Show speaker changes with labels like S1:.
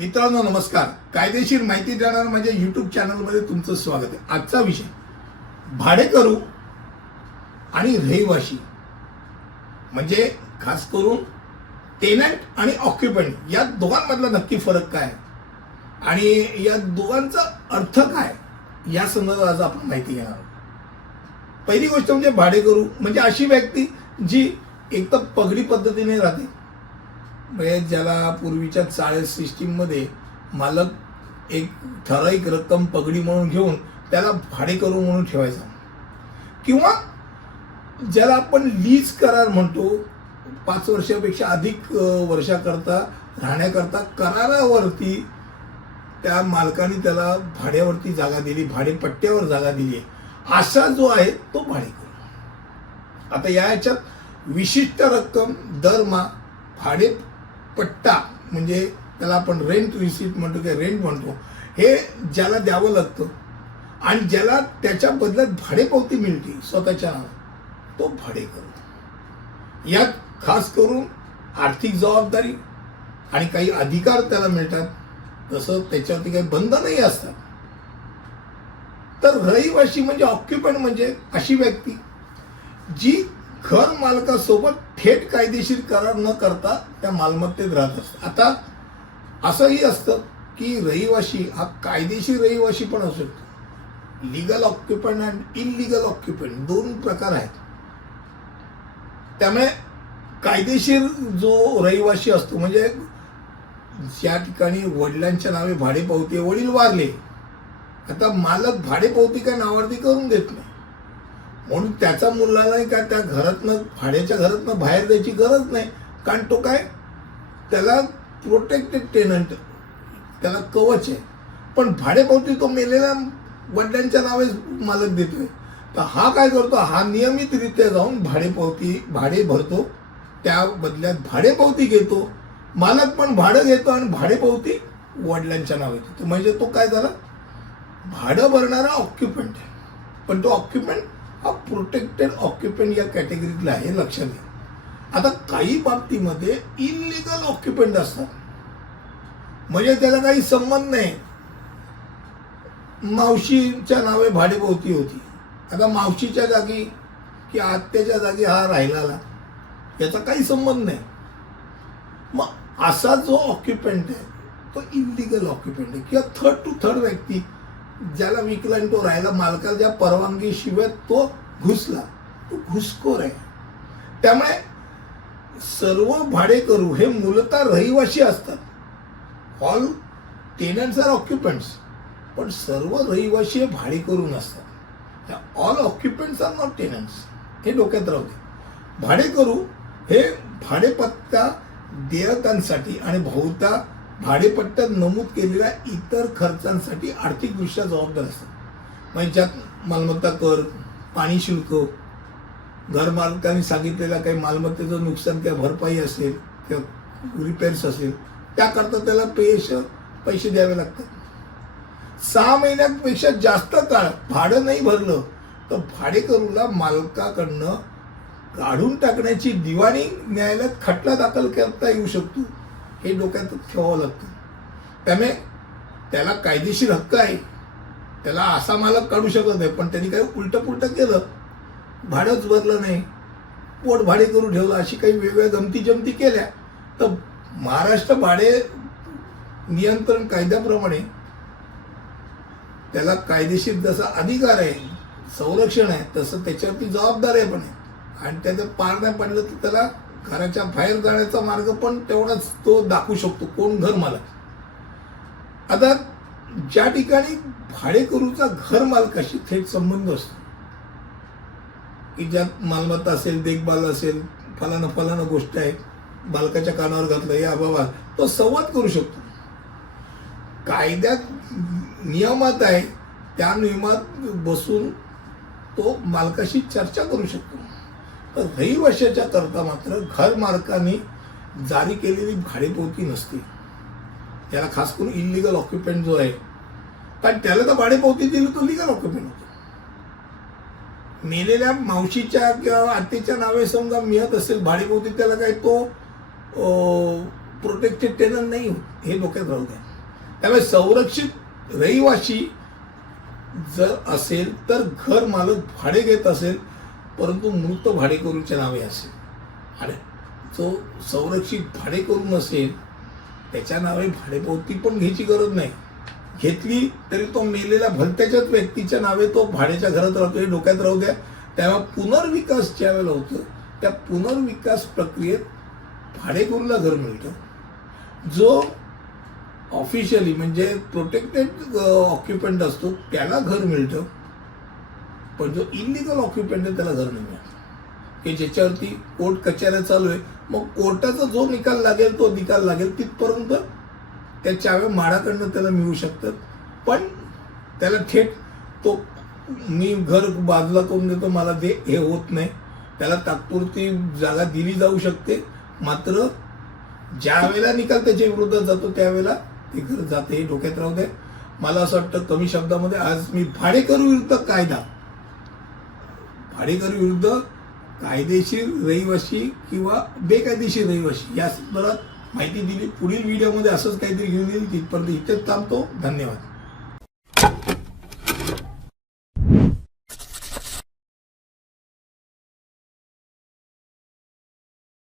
S1: मित्रांनो नमस्कार. कायदेशीर माहिती देणार माझ्या युट्यूब चॅनलमध्ये तुमचं स्वागत आहे. आजचा विषय भाडेकरू आणि रहिवाशी. म्हणजे खास करून टेनंट आणि ऑक्युपंट या दोघांमधला नक्की फरक काय आहे? आणि या दोघांचा अर्थ काय या संदर्भात आज आपण माहिती घेणार आहोत. पहिली गोष्ट म्हणजे भाडेकरू म्हणजे अशी व्यक्ती जी एक तर पगडी पद्धतीने राहते म्हणजे ज्याला पूर्वीच्या चाळ सिस्टीममध्ये मालक एक ठराविक रक्कम पगडी म्हणून घेऊन त्याला भाडेकरू म्हणून ठेवायचा. किंवा ज्याला आपण लीज करार म्हणतो पाच वर्षापेक्षा अधिक वर्षाकरता राहण्याकरता करारावरती त्या मालकाने त्याला भाड्यावरती जागा दिली भाडेपट्ट्यावर जागा दिली आहे. असा जो आहे तो भाडेकरू आता या याच्यात विशिष्ट रक्कम दरमा पट्टा म्हणजे त्याला आपण रेंट रिसिप्ट म्हणतो किंवा रेंट म्हणतो हे ज्याला द्यावं लागतं आणि ज्याला त्याच्या बदल्यात भाडेपावती मिळते स्वतःच्या नावात तो करतो. यात खास करून आर्थिक जबाबदारी आणि काही अधिकार त्याला मिळतात तसं त्याच्यावरती काही बंधनही असतात. तर रहिवाशी म्हणजे ऑक्युपंट म्हणजे अशी व्यक्ती जी घर मालकासोबत थेट कायदेशीर करार न करता त्या मालमत्तेत राहत असतात आता असंही असतं की रहिवाशी हा कायदेशीर रहिवाशी पण असू शकतो. Legal occupant and illegal occupant दोन प्रकार आहेत. त्यामुळे कायदेशीर जो रहिवाशी असतो म्हणजे ज्या ठिकाणी वडिलांच्या नावे भाडेपावती वडील वारले आता मालक भाडेपावती काय नावावरती करून देत नाही. म्हणून त्याचा मुलालाही काय त्या घरातनं भाड्याच्या घरातनं बाहेर द्यायची गरज नाही. कारण तो काय? त्याला प्रोटेक्टेड टेनंट त्याला कवच आहे. पण भाडेपावती तो मेलेल्या वडिलांच्या नावे मालक देतोय. तर हा काय करतो? हा नियमितरित्या जाऊन भाडेपावती भाडे भरतो. त्या बदल्यात भाडेपावती घेतो. मालक पण भाडं घेतो आणि भाडेपावती वडिलांच्या नावे देतो. म्हणजे तो काय झाला? भाडं भरणारा ऑक्युपंट आहे. पण तो ऑक्युपंट हा प्रोटेक्टेड ऑक्युपंट या कॅटेगरीतला आहे हे लक्षात घ्या. आता काही बाबतीमध्ये इनलिगल ऑक्युपंट असतात. म्हणजे त्याला काही संबंध नाही. मावशीच्या नावे भाडेभोवती होती. आता मावशीच्या जागी की आत्याच्या जागी हा राहिला याचा काही संबंध नाही. मग असा जो ऑक्युपंट आहे तो इनलिगल ऑक्युपंट आहे किंवा थर्ड टू थर्ड व्यक्ती ज्याला विकला आणि तो राहिला मालकाच्या परवानगीशिवाय तो घुसला. तो घुसखोर आहे. त्यामुळे सर्व भाडेकरू हे मूलतः रहिवाशी असतात. ऑल टेनंट्स आर ऑक्युपंट्स पण सर्व रहिवाशी हे भाडेकरू नसतात. All occupants are not tenants हे डोक्यात राहते भाडेकरू हे भाडेपत्ता देयकांसाठी आणि भोवता भाडेपट्ट्यात नमूद केलेल्या इतर खर्चांसाठी आर्थिकदृष्ट्या जबाबदार असतात म्हणजे ज्यात मालमत्ता कर पाणी शुल्क घरमालकांनी सांगितलेल्या काही मालमत्तेचं नुकसान किंवा भरपाई असेल किंवा रिपेअर्स असेल त्याकरता त्याला पेश पैसे द्यावे लागतात. सहा महिन्यापेक्षा जास्त काळ भाडं नाही भरलं तर भाडेकरूला मालकाकडनं काढून टाकण्याची दिवाणी न्यायालयात खटला दाखल करता येऊ शकतो. हे डोक्यात ठेवावं लागतं. त्यामुळे त्याला कायदेशीर हक्क आहे. त्याला असा मालक काढू शकत नाही. पण त्यांनी काही उलटं पुलटं केलं. भाडंच भरलं नाही. पोट भाडे करून ठेवलं. अशी काही वेगवेगळ्या गमती जमती केल्या. तर महाराष्ट्र भाडे नियंत्रण कायद्याप्रमाणे त्याला कायदेशीर जसा अधिकार आहे संरक्षण आहे तसं त्याच्यावरती जबाबदाऱ्या आहे पण. आहे आणि त्याचं पार नाही पडलं तर त्याला घराच्या बाहेर जाण्याचा मार्ग पण तेवढाच तो दाखवू शकतो. कोण घर मालक? आता ज्या ठिकाणी भाडेकरूचा घर मालकाशी थेट संबंध असतो की ज्यात मालमत्ता असेल देखभाल असेल फलानं फलानं गोष्ट आहे बालकाच्या कानावर घातलं या बाबा तो संवाद करू शकतो. कायद्यात नियमात आहे त्या नियमात बसून तो मालकाशी चर्चा करू शकतो. तर रहिवाशाच्या करता मात्र घर मालकाने जारी केलेली भाडेपोती नसते. त्याला खास करून इलिगल ऑक्युपंट जो आहे कारण त्याला तर भाडेपोती दिली तो लिगल ऑक्युपंट होतो. मेलेल्या मावशीच्या किंवा आत्याच्या नावे समजा मिळत असेल भाडेपोती त्याला काय तो प्रोटेक्टेड टेनर नाही हे डोक्यात राहू द्या. त्यामुळे संरक्षित रहिवाशी जर असेल तर घर मालक भाडे घेत असेल परंतु मृत भाडेकरूच्या नावे असेल. आणि जो संरक्षित भाडेकरू नसेल त्याच्या नावे भाडेपावती पण घ्यायची गरज नाही. घेतली तरी तो मेलेल्या भलत्याच्याच व्यक्तीच्या नावे तो भाड्याच्या घरात राहतो हे डोक्यात राहू द्या. तेव्हा पुनर्विकास ज्या वेळेला होतं त्या पुनर्विकास प्रक्रियेत भाडेकरूला घर मिळतं. जो ऑफिशियली म्हणजे प्रोटेक्टेड ऑक्युपंट असतो त्याला घर मिळतं. पण जो इलिगल ऑक्युपंट आहे त्याला घर नाही की ज्याच्यावरती कोर्ट कचऱ्या चालू आहे मग कोर्टाचा जो निकाल लागेल तो निकाल लागेल तिथपर्यंत त्या चाव्या माडाकडनं त्याला मिळू शकतात पण त्याला थेट तो मी घर बाजूला करून देतो मला दे हे होत नाही. त्याला तात्पुरती जागा दिली जाऊ शकते. मात्र ज्या वेळेला निकाल त्याच्या विरोधात जातो त्यावेळेला ते घर जाते हे डोक्यात राहू दे. मला असं वाटतं कमी शब्दामध्ये आज मी भाडेकरू विरुद्ध कायदा भाडेकर विरुद्ध कायदेशीर रहिवाशी किंवा बेकायदेशीर रहिवाशी या संदर्भात माहिती दिली. पुढील व्हिडिओमध्ये असंच काहीतरी घेऊन येईल. तिथपर्यंत इथेच थांबतो. धन्यवाद.